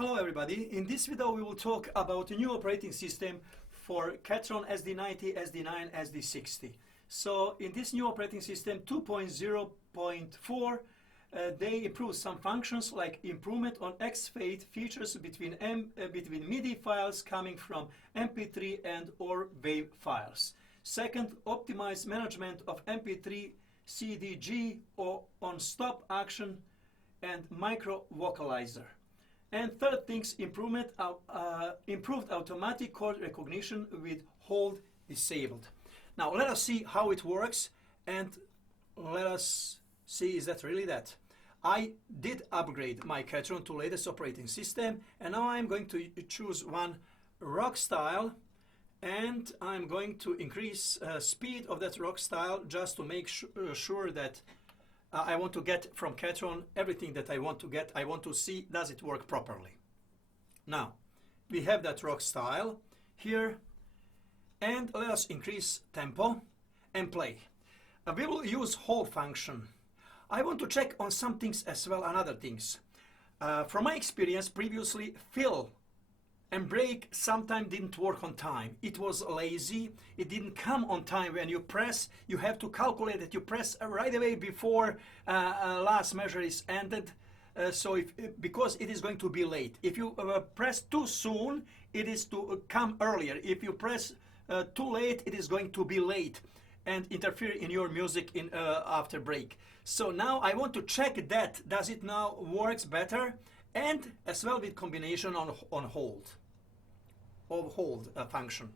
Hello everybody, in this video we will talk about a new operating system for Ketron SD90, SD9, SD60. So in this new operating system 2.0.4 they improve some functions like improvement on X-Fade features between MIDI files coming from MP3 and or WAV files. Second, optimize management of MP3 CDG or on stop action and micro vocalizer. And third things, improved automatic chord recognition with hold disabled. Now let us see how it works and let us see is that really that. I did upgrade my Ketron to latest operating system and now I'm going to choose one rock style and I'm going to increase speed of that rock style just to make sure that I want to get from Ketron everything that I want to get. I want to see does it work properly. Now we have that rock style here and let us increase tempo and play. We will use hold function. I want to check on some things as well and other things. From my experience previously, fill and break sometimes didn't work on time. It was lazy. It didn't come on time when you press. You have to calculate that you press right away before last measure is ended. Because it is going to be late. If you press too soon, it is to come earlier. If you press too late, it is going to be late and interfere in your music in after break. So now I want to check that. Does it now works better? And as well with combination on hold function.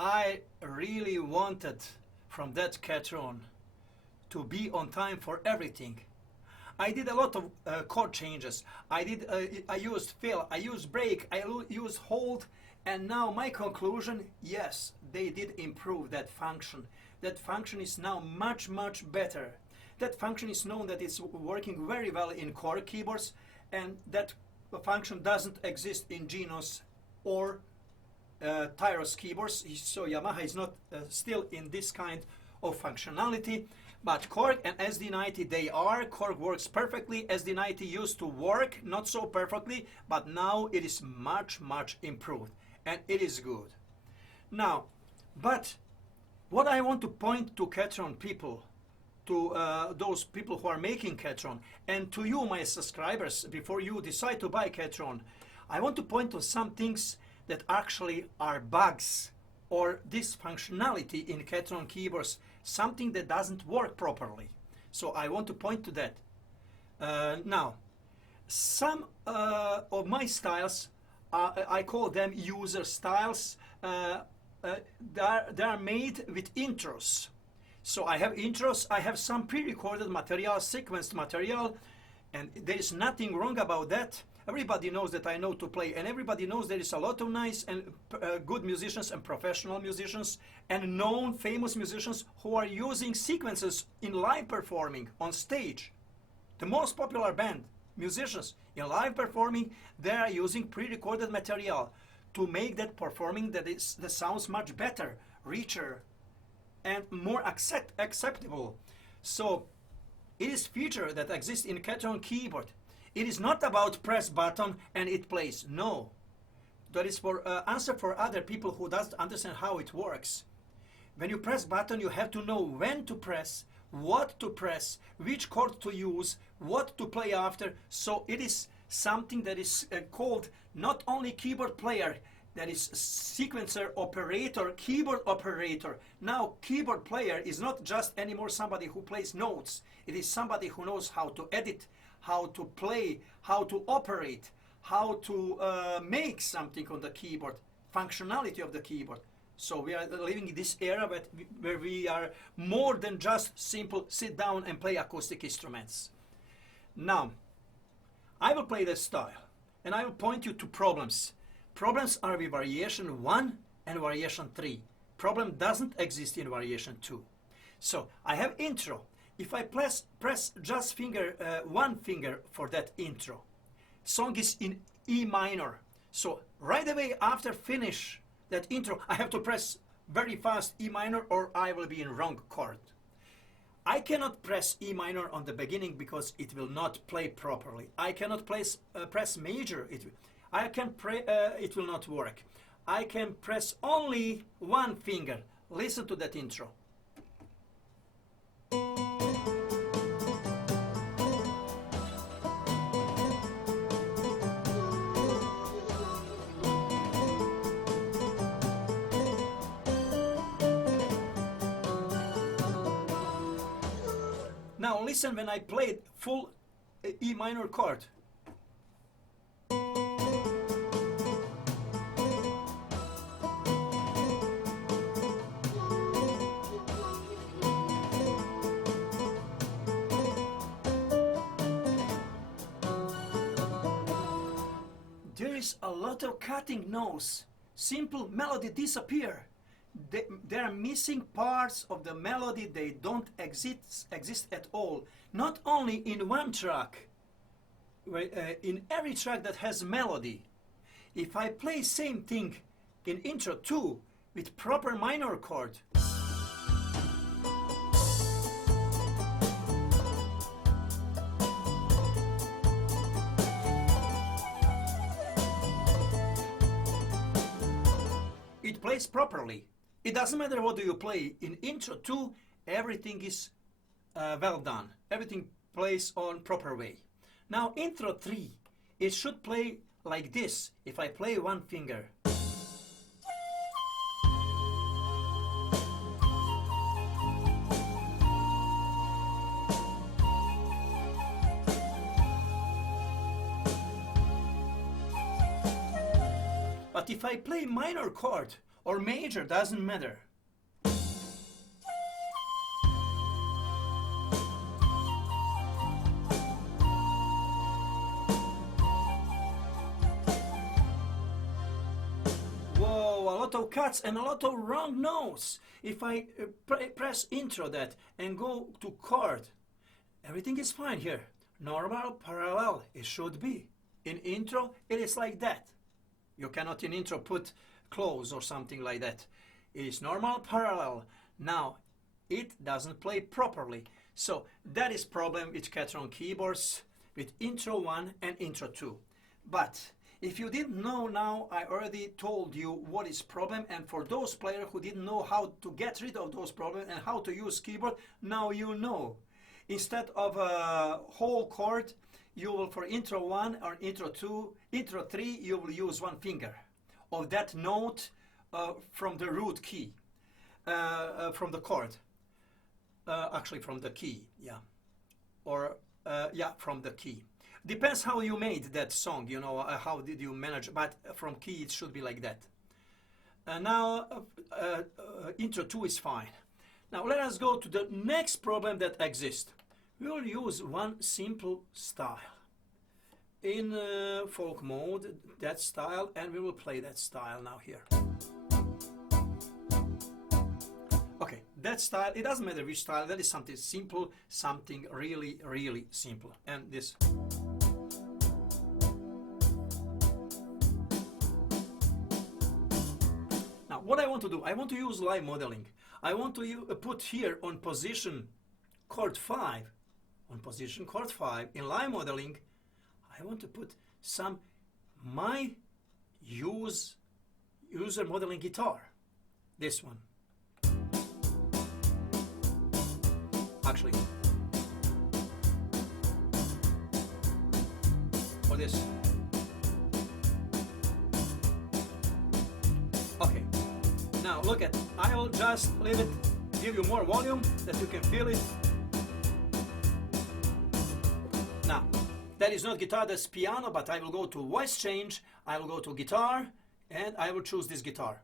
I really wanted from that Ketron to be on time for everything. I did a lot of chord changes. I used fill, I used break, I used hold, and now my conclusion, yes, they did improve that function. That function is now much better. That function is known that it's working very well in chord keyboards, and that function doesn't exist in Genos or Tiho keyboards, so Yamaha is not still in this kind of functionality, but Korg and SD90 they are. Korg works perfectly. SD90 used to work not so perfectly, but now it is much improved and it is good. Now, but what I want to point to Ketron people, to those people who are making Ketron, and to you my subscribers, before you decide to buy Ketron, I want to point to some things that actually are bugs or dysfunctionality in Ketron keyboards, something that doesn't work properly. So I want to point to that. Now, some of my styles, I call them user styles, they are made with intros. So I have intros, I have some pre-recorded material, sequenced material, and there is nothing wrong about that. Everybody knows that I know to play, and everybody knows there is a lot of nice and good musicians and professional musicians and known famous musicians who are using sequences in live performing on stage. The most popular band, musicians in live performing, they are using pre-recorded material to make that performing that sounds much better, richer, and more acceptable. So it is feature that exists in Ketron keyboard. It is not about press button and it plays. No. That is for answer for other people who doesn't understand how it works. When you press button, you have to know when to press, what to press, which chord to use, what to play after. So it is something that is called not only keyboard player, that is sequencer operator, keyboard operator. Now keyboard player is not just anymore somebody who plays notes. It is somebody who knows how to edit, how to play, how to operate, how to make something on the keyboard, functionality of the keyboard. So we are living in this era where we are more than just simple sit down and play acoustic instruments. Now, I will play this style and I will point you to problems. Problems are with variation 1 and variation 3. Problem doesn't exist in variation 2. So I have intro. If I press just one finger for that intro, song is in E minor. So right away after finish that intro, I have to press very fast E minor or I will be in wrong chord. I cannot press E minor on the beginning because it will not play properly. I cannot press major. It will not work. I can press only one finger. Listen to that intro. Now listen when I played full E minor chord. There is a lot of cutting notes. Simple melody disappear. There are missing parts of the melody. They don't exist at all. Not only in one track, in every track that has melody. If I play same thing in intro 2 with proper minor chord, it plays properly. It doesn't matter what do you play. In intro 2, everything is well done. Everything plays on proper way. Now intro 3, it should play like this. If I play one finger. But if I play minor chord or major, doesn't matter. Whoa, a lot of cuts and a lot of wrong notes. If I press intro that and go to chord, everything is fine here. Normal, parallel, it should be. In intro, it is like that. You cannot in intro put close or something like that. It is normal, parallel. Now, it doesn't play properly. So that is problem with Ketron keyboards with intro 1 and intro 2. But if you didn't know now, I already told you what is problem, and for those players who didn't know how to get rid of those problems and how to use keyboard, now you know. Instead of a whole chord, you will, for intro 1 or intro 2, intro 3, you will use one finger of that note from the root key, from the chord, actually from the key, yeah, or yeah, from the key. Depends how you made that song, you know, how did you manage, but from key it should be like that. Now intro 2 is fine. Now let us go to the next problem that exists. We will use one simple style in folk mode, that style, and we will play that style now here. Okay, that style, it doesn't matter which style, that is something simple, something really, really simple. And this. Now, what I want to do, I want to use live modeling. I want to put here on position chord 5, on position chord 5 in live modeling. I want to put some my user modeling guitar, this one. Actually, or this. Okay, now look at, I will just leave it, give you more volume that you can feel it. Now, that is not guitar, that's piano, but I will go to voice change, I will go to guitar, and I will choose this guitar.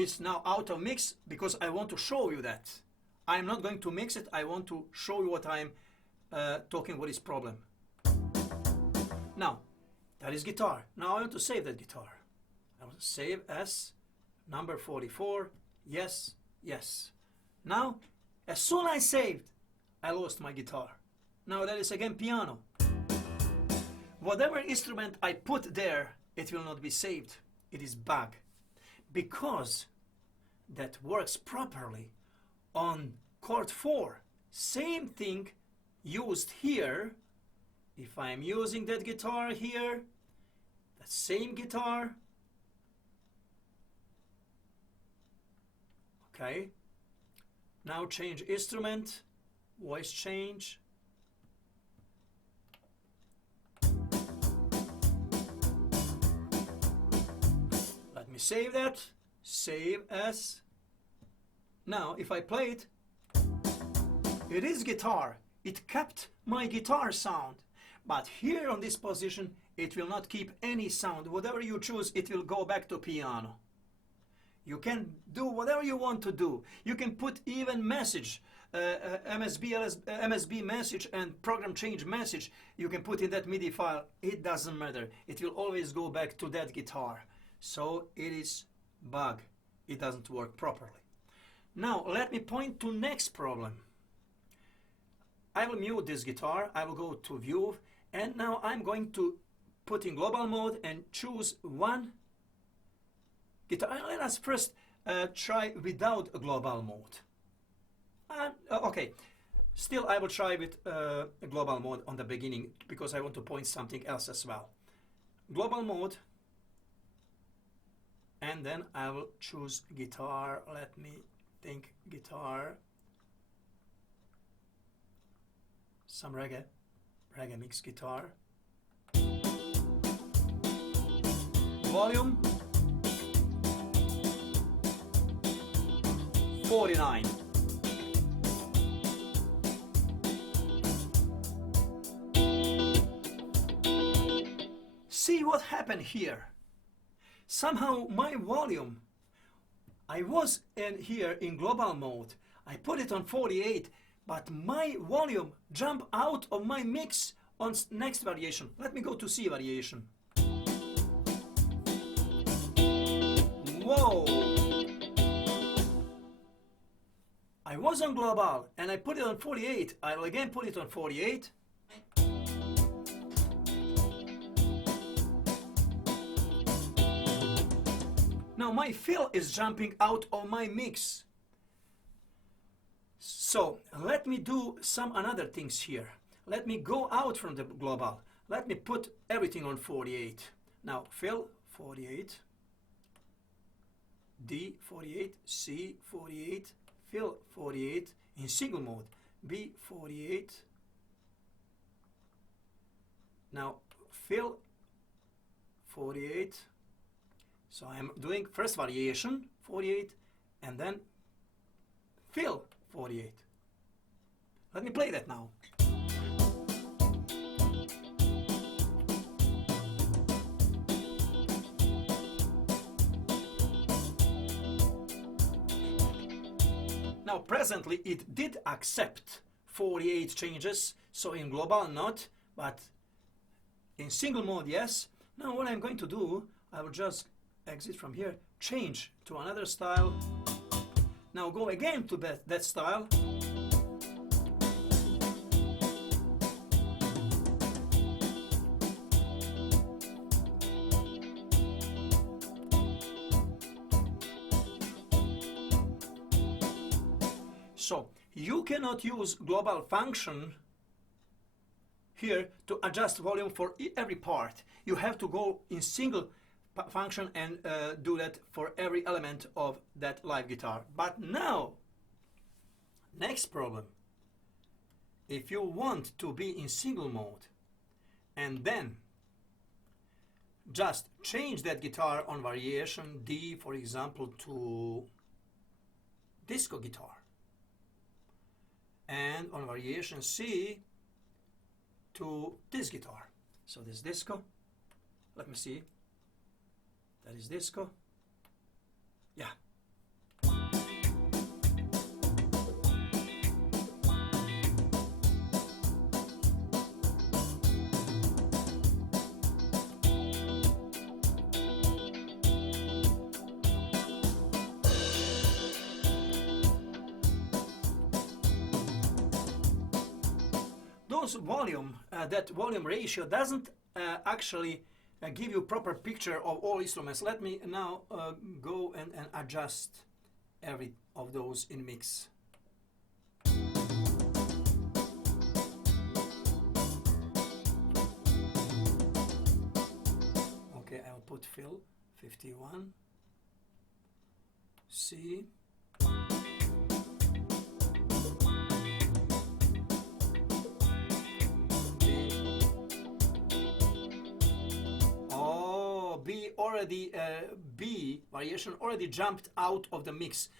is now out of mix because I want to show you that. I'm not going to mix it. I want to show you what I'm talking, what is problem. Now, that is guitar. Now I want to save that guitar. I want to save as number 44. Yes, yes. Now, as soon as I saved, I lost my guitar. Now that is again piano. Whatever instrument I put there, it will not be saved. It is bug. Because that works properly on chord 4. Same thing used here. If I'm using that guitar here, that same guitar, okay, now change instrument, voice change, let me save that, save as. Now if I play it, it is guitar, it kept my guitar sound. But here on this position, it will not keep any sound. Whatever you choose, it will go back to piano. You can do whatever you want to do. You can put even message, MSB message and program change message. You can put in that MIDI file. It doesn't matter. It will always go back to that guitar. So it is bug. It doesn't work properly. Now let me point to next problem. I will mute this guitar. I will go to view. And now I'm going to put in global mode and choose one guitar. Let us first try without a global mode. Okay, still I will try with a global mode on the beginning because I want to point something else as well. Global mode, and then I will choose guitar. Let me think, guitar, some reggae mix guitar. Volume 49. See what happened here. Somehow my volume, I was in here in global mode. I put it on 48. But my volume jumped out of my mix on next variation. Let me go to C variation. Whoa! I was on global and I put it on 48. I'll again put it on 48. Now my fill is jumping out of my mix. So let me do some another things here. Let me go out from the global. Let me put everything on 48. Now fill 48, D 48, C 48, fill 48 in single mode, B 48. Now fill 48. So I'm doing first variation 48 and then fill 48. Let me play that now. Now presently it did accept 48 changes, so in global not, but in single mode yes. Now what I'm going to do, I will just exit from here, change to another style. Now go again to that style. So you cannot use global function here to adjust volume for every part. You have to go in single function and do that for every element of that live guitar. But now, next problem. If you want to be in single mode and then just change that guitar on variation D, for example, to disco guitar, and on variation C to this guitar. So this disco, let me see. That is disco. Yeah, those volume, that volume ratio doesn't actually give you proper picture of all instruments. Let me now go and adjust every of those in mix. Okay, I'll put fill 51, C. Already B variation already jumped out of the mix.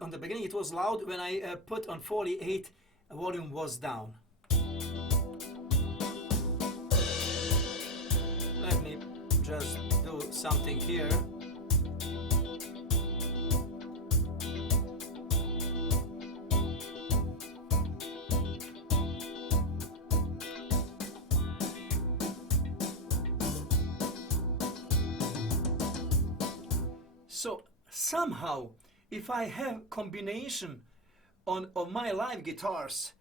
On the beginning it was loud. When I put on 48, volume was down. Let me just do something here. So somehow, if I have combination on my live guitars,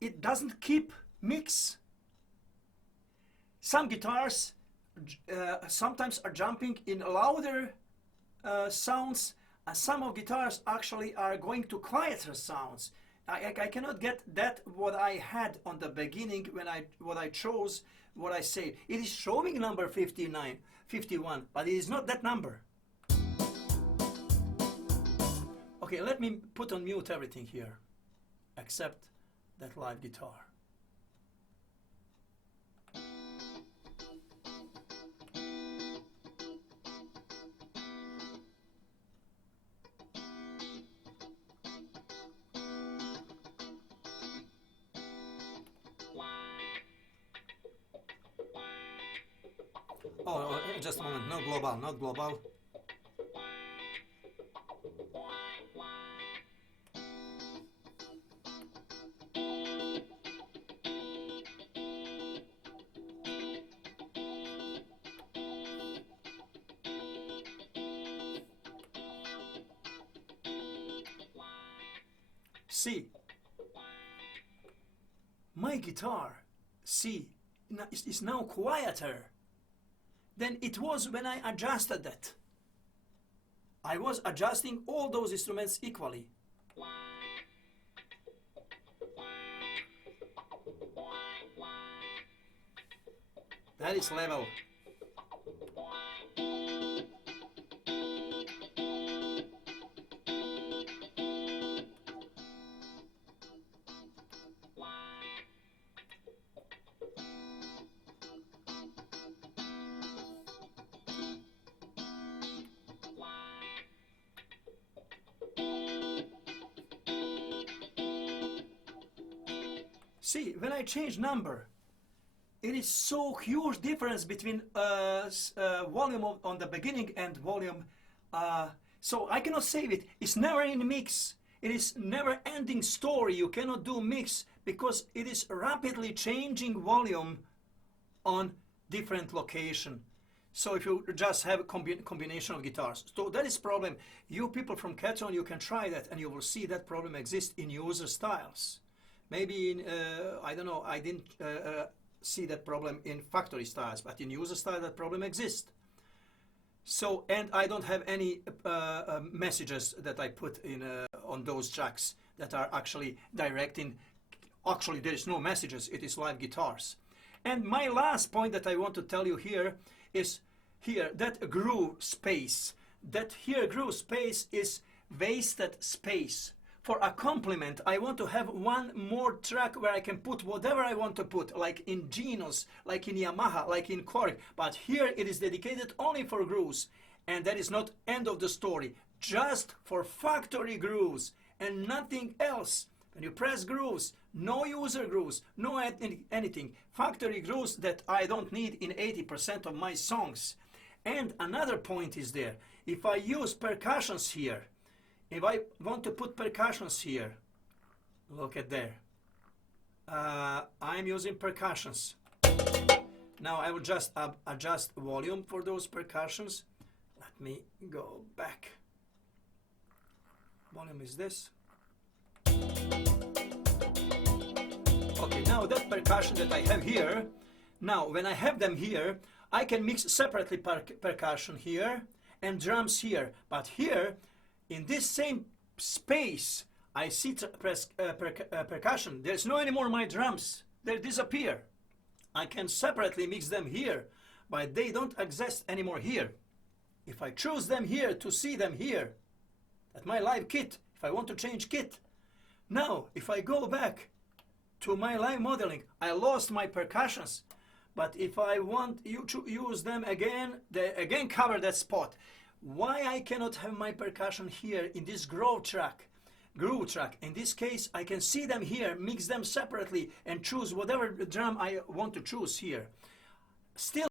it doesn't keep mix. Some guitars sometimes are jumping in louder sounds, and some of guitars actually are going to quieter sounds. I cannot get that what I had on the beginning when what I chose, what I say. It is showing number 59, 51, but it is not that number. Okay, let me put on mute everything here, except that live guitar. Oh, just a moment, not global, not global. See, my guitar, see, is now quieter than it was when I adjusted that. I was adjusting all those instruments equally. That is level. See, when I change number, it is so huge difference between volume on the beginning and volume. So I cannot save it. It's never in mix. It is never ending story. You cannot do mix because it is rapidly changing volume on different location. So if you just have a combination of guitars, so that is problem. You people from Ketron, you can try that and you will see that problem exists in user styles. Maybe in, I don't know, I didn't see that problem in factory styles, but in user style that problem exists. So, and I don't have any messages that I put in on those tracks that are actually directing. Actually, there is no messages, it is live guitars. And my last point that I want to tell you here is here, that groove space. That here groove space is wasted space. For a complement, I want to have one more track where I can put whatever I want to put, like in Genos, like in Yamaha, like in Korg. But here it is dedicated only for grooves. And that is not end of the story. Just for factory grooves and nothing else. When you press grooves, no user grooves, no anything. Factory grooves that I don't need in 80% of my songs. And another point is there. If I use percussions here, if I want to put percussions here, look at there. I'm using percussions. Now I will just adjust volume for those percussions. Let me go back. Volume is this. Okay, now that percussion that I have here, now when I have them here, I can mix separately percussion here and drums here. But here, in this same space, I see percussion. There's no anymore my drums. They disappear. I can separately mix them here, but they don't exist anymore here. If I choose them here to see them here, at my live kit, if I want to change kit, now if I go back to my live modeling, I lost my percussions. But if I want you to use them again, they again cover that spot. Why I cannot have my percussion here in this groove track? In this case, I can see them here, mix them separately, and choose whatever drum I want to choose here. Still